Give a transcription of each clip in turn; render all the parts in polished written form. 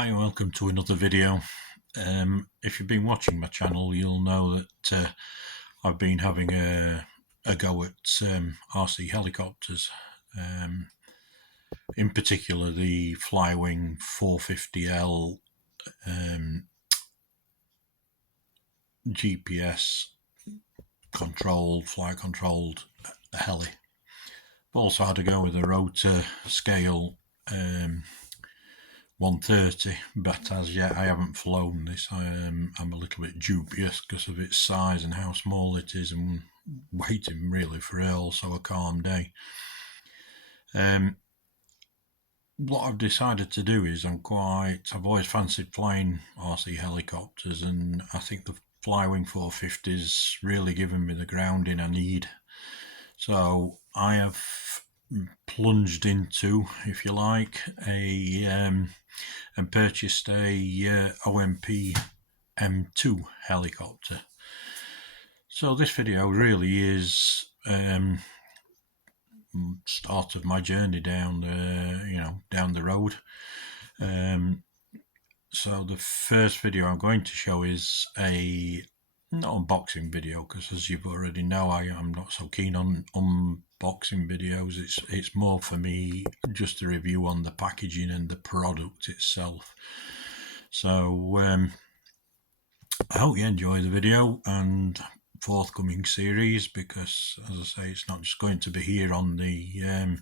Hi and welcome to another video. If you've been watching my channel, you'll know that I've been having a go at RC helicopters, in particular the Flywing 450L GPS controlled, flight controlled heli. I've also had a go with a rotor scale 130, but as yet I haven't flown this. I'm a little bit dubious because of its size and how small it is, and waiting really for also a calm day. What I've decided to do is I've always fancied flying RC helicopters, and I think the Flywing 450's really given me the grounding I need. So I have plunged into, if you like, and purchased a OMP M2 helicopter. So this video really is start of my journey down the road. So the first video I'm going to show is not unboxing video, because as you've already know, I'm not so keen on unboxing videos. It's more for me just a review on the packaging and the product itself. So I hope you enjoy the video and forthcoming series, because as I say, it's not just going to be here on the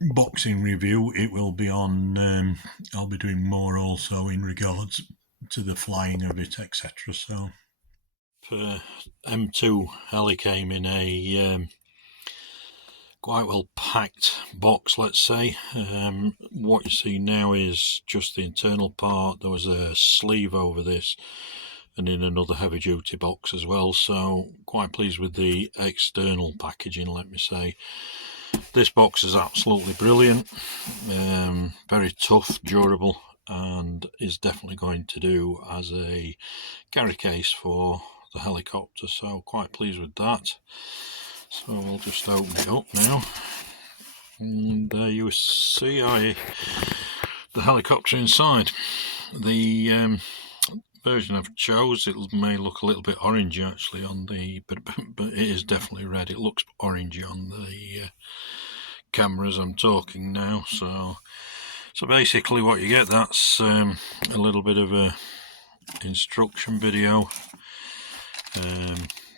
boxing review. It will be on I'll be doing more also in regards to the flying of it, etc. So M2 heli came in a quite well packed box, let's say. What you see now is just the internal part. There was a sleeve over this and in another heavy duty box as well, so quite pleased with the external packaging, let me say. This box is absolutely brilliant, very tough, durable, and is definitely going to do as a carry case for the helicopter, so quite pleased with that. So I'll just open it up now, and there you see the helicopter inside. The version I've chose, it may look a little bit orangey actually on the, but it is definitely red. It looks orangey on the cameras I'm talking now. So basically what you get, that's a little bit of a instruction video.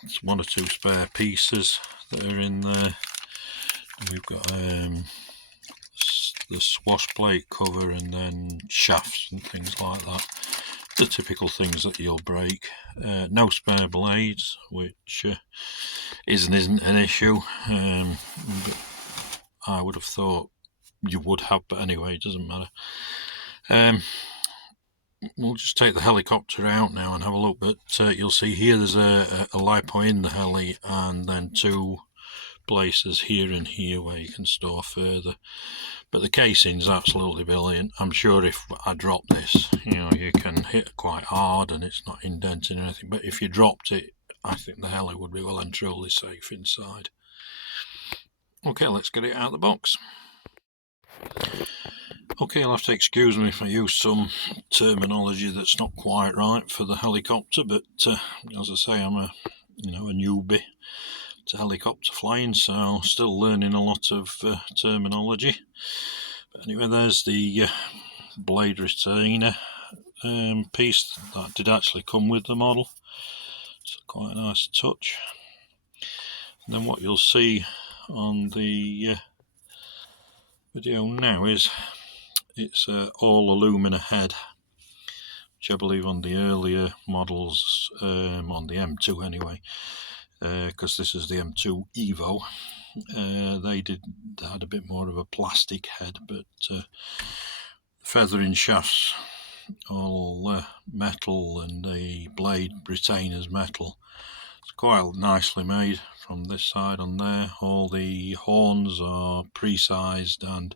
It's one or two spare pieces that are in there. We've got the swash plate cover, and then shafts and things like that, the typical things that you'll break. No spare blades, which isn't an issue, but I would have thought you would have, but anyway, it doesn't matter. We'll just take the helicopter out now and have a look, but you'll see here there's a lipo in the heli, and then two places here and here where you can store further. But the casing's absolutely brilliant. I'm sure if I drop this, you can hit quite hard and it's not indenting or anything, but if you dropped it, I think the heli would be well and truly safe inside. Okay, let's get it out of the box. Okay, you'll have to excuse me if I use some terminology that's not quite right for the helicopter, but as I say, I'm a newbie to helicopter flying, so still learning a lot of terminology. But anyway, there's the blade retainer piece that did actually come with the model. It's quite a nice touch. And then what you'll see on the video now is it's all alumina head, which I believe on the earlier models, on the M2 anyway, because this is the M2 Evo, they had a bit more of a plastic head, but feathering shafts all metal, and the blade retainers metal. It's quite nicely made from this side on there. All the horns are pre-sized and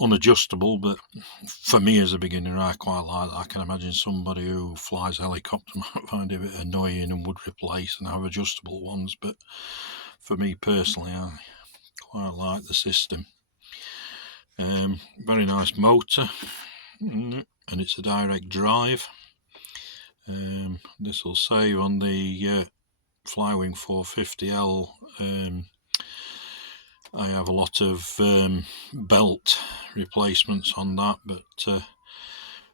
unadjustable, but for me as a beginner, I quite like that. I can imagine somebody who flies a helicopter might find it a bit annoying and would replace and have adjustable ones, but for me personally, I quite like the system. Very nice motor, and it's a direct drive. This will save on the Flywing 450L. I have a lot of belt replacements on that, but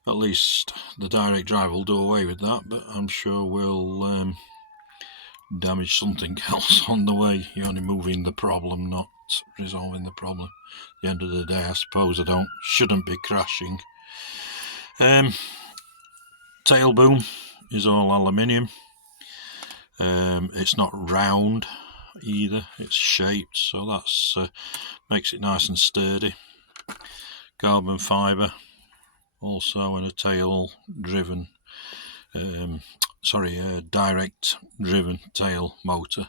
at least the direct drive will do away with that, but I'm sure we'll damage something else on the way. You're only moving the problem, not resolving the problem. At the end of the day, I suppose I shouldn't be crashing. Tail boom is all aluminium. It's not round either, it's shaped, so that's makes it nice and sturdy. Carbon fibre also, and a tail driven direct driven tail motor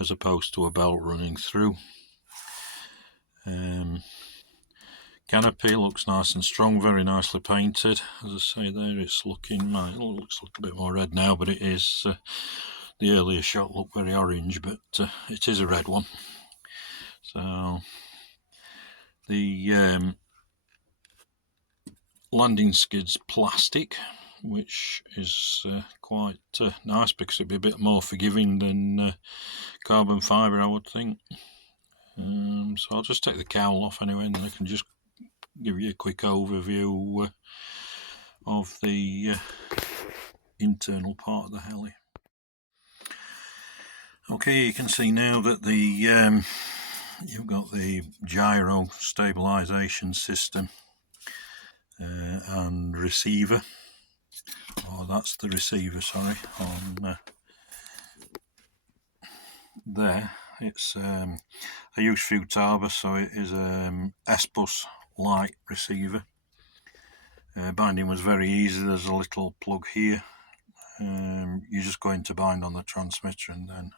as opposed to a belt running through. Canopy looks nice and strong, very nicely painted. As I say there, it's looking, it looks a little bit more red now, but it is, the earlier shot looked very orange, but it is a red one. So the landing skid's plastic, which is quite nice because it'd be a bit more forgiving than carbon fibre, I would think. So I'll just take the cowl off anyway, and then I can just give you a quick overview of the internal part of the heli. Okay, you can see now that the you've got the gyro stabilisation system and receiver. Oh, that's the receiver, sorry, on there. It's I use Futaba, so it is S-Bus light receiver. Binding was very easy. There's a little plug here. You just go into bind on the transmitter and then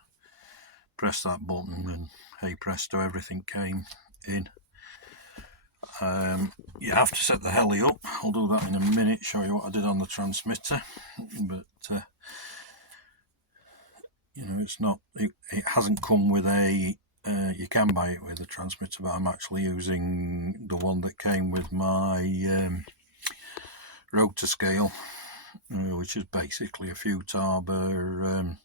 press that button, and hey presto, everything came in. You have to set the heli up. I'll do that in a minute, show you what I did on the transmitter, but you know, it's not, it hasn't come with a you can buy it with a transmitter, but I'm actually using the one that came with my rotor scale, which is basically a Futaba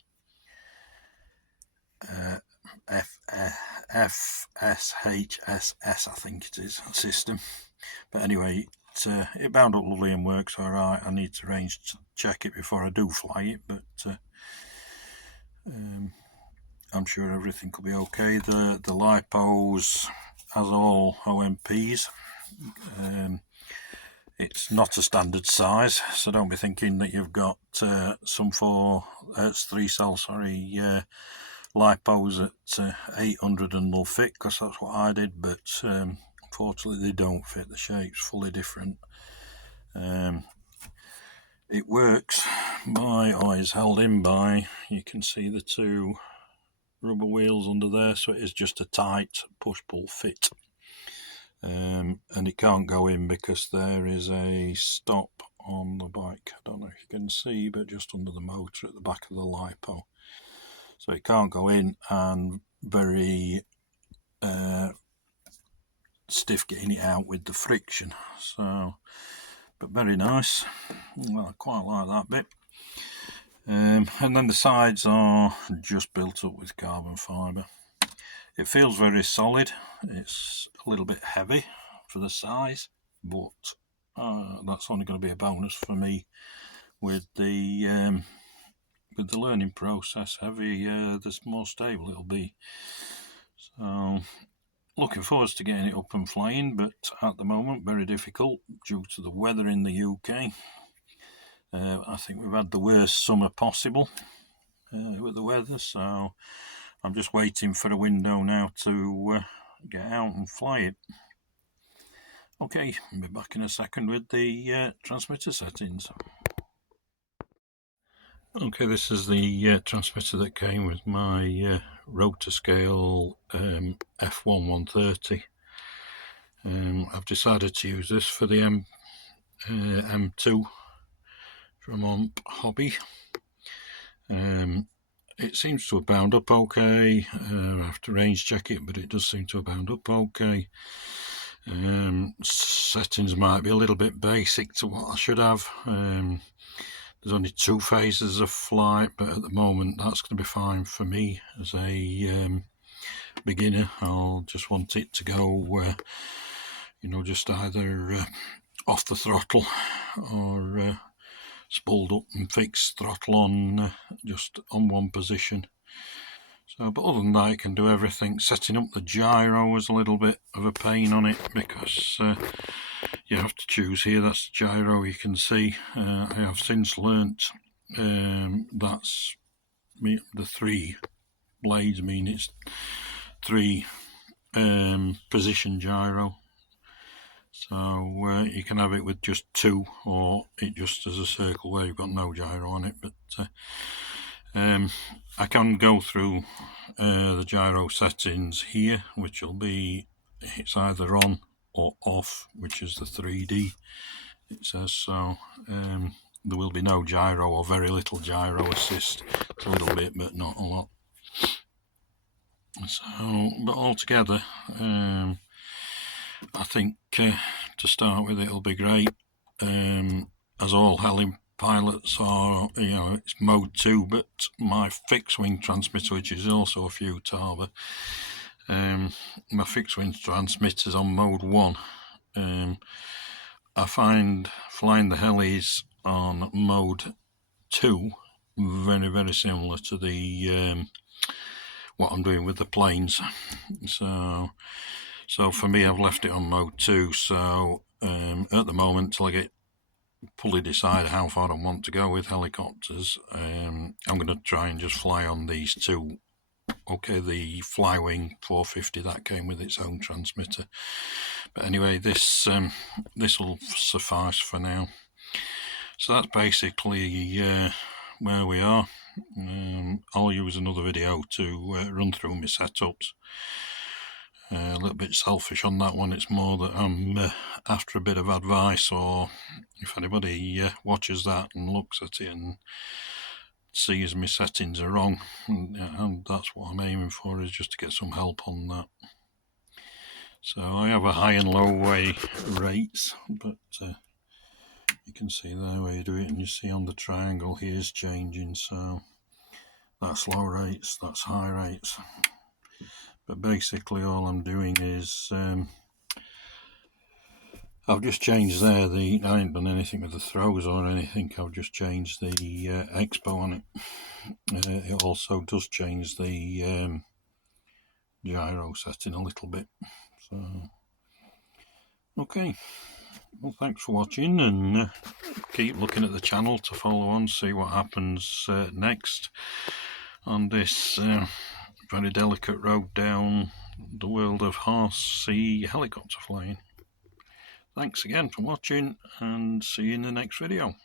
FSHSS, I think it is, system. But anyway, it bound up lovely and works alright. I need to range check it before I do fly it, but I'm sure everything will be okay. The lipos, as all OMPs, it's not a standard size, so don't be thinking that you've got some 3 cell lipos at 800 and they'll fit, because that's what I did, but unfortunately they don't fit. The shape's fully different. It works by, or is held in by, you can see the 2 rubber wheels under there, so it is just a tight push-pull fit. And it can't go in because there is a stop on the back. I don't know if you can see, but just under the motor at the back of the lipo. So it can't go in, and very stiff getting it out with the friction. So, but very nice. Well, I quite like that bit. And then the sides are just built up with carbon fibre. It feels very solid. It's a little bit heavy for the size, but that's only going to be a bonus for me with the learning process. Heavy, the more stable it'll be. So looking forward to getting it up and flying, but at the moment very difficult due to the weather in the UK. I think we've had the worst summer possible with the weather, so I'm just waiting for a window now to get out and fly it. Okay, I'll be back in a second with the transmitter settings. Okay, this is the transmitter that came with my rotor scale F1130. I've decided to use this for the M2 from OMP Hobby. It seems to have bound up okay. I have to range check it, but it does seem to have bound up okay. Settings might be a little bit basic to what I should have. There's only 2 phases of flight, but at the moment that's going to be fine for me as a beginner. I'll just want it to go, just either off the throttle or spooled up and fixed throttle on just on one position. So, but other than that, I can do everything. Setting up the gyro was a little bit of a pain on it because you have to choose here. That's the gyro, you can see. I have since learnt that's the 3 blades mean it's 3 position gyro. So you can have it with just 2, or it just as a circle where you've got no gyro on it. But I can go through the gyro settings here, which will be, it's either on or off, which is the 3D it says. So there will be no gyro or very little gyro assist. It's a little bit, but not a lot. So, but altogether, I think to start with it'll be great. As all heli pilots are, it's mode 2, but my fixed wing transmitter, which is also a futile, but my fixed wing transmitter's on mode 1. I find flying the helis on mode 2 very, very similar to the what I'm doing with the planes. So for me, I've left it on mode 2. So at the moment, till I get fully decide how far I want to go with helicopters, I'm going to try and just fly on these 2. Okay, the Flywing 450 that came with its own transmitter, but anyway, this will suffice for now. So that's basically where we are. I'll use another video to run through my setups. A little bit selfish on that one. It's more that I'm after a bit of advice, or if anybody watches that and looks at it and sees my settings are wrong, and that's what I'm aiming for, is just to get some help on that. So I have a high and low way rates, but you can see there where you do it, and you see on the triangle here's changing. So that's low rates, that's high rates. But basically all I'm doing is I've just changed there I ain't done anything with the throws or anything. I've just changed the expo on it. It also does change the gyro setting a little bit. So okay, well, thanks for watching, and keep looking at the channel to follow on, see what happens next on this very delicate road down the world of horse sea helicopter flying. Thanks again for watching, and see you in the next video.